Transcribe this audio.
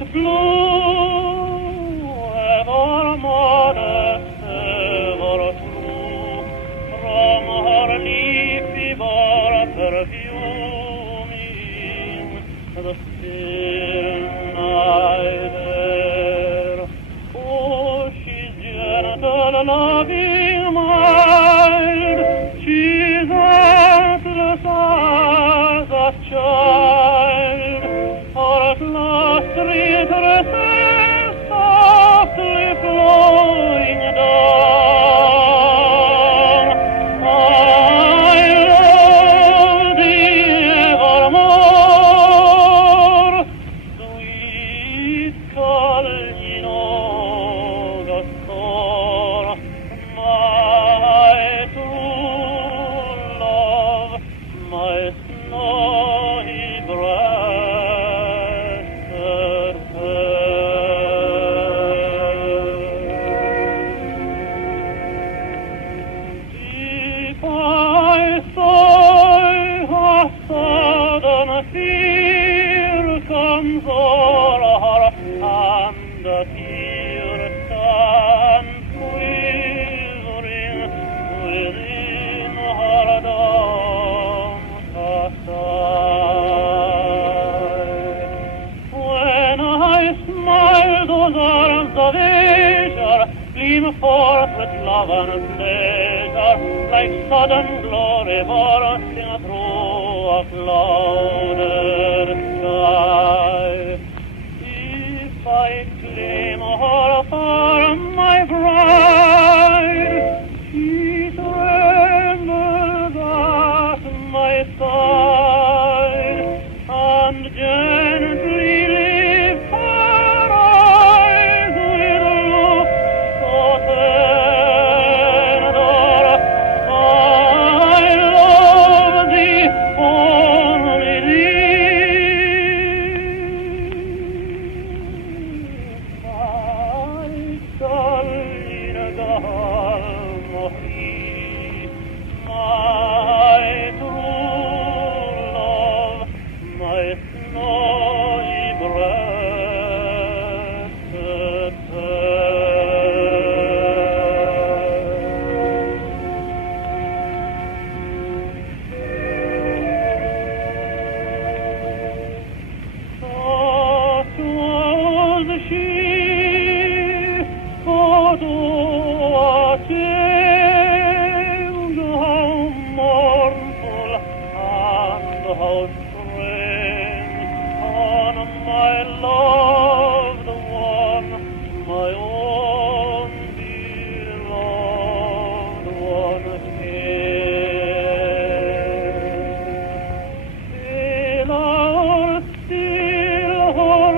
violet blue, ever modest, ever true, from her leafy bor perfuming the still night air. Oh, she's gentle, loving, mild, she's artless as a child, or at last redresses softly flowing down. I love thee evermore, sweet Carlino Gastor, my true love, my snowy breasted If I sigh, a sudden fear comes o'er her, and the tear stands quivering within her downcast eye. When I smile, those arms of azure gleam forth with love and pleasure, like sudden glory bursting through a clouded sky. If I claim her for my bride, she trembles at my side, and gently lifts her eyes with looks so tender. I love thee, only thee, my Carlina Galmohi, my true love, my snowy breasted Such was she, but what change, how mournful and how strange, on my loved one, my own beloved one came. Still her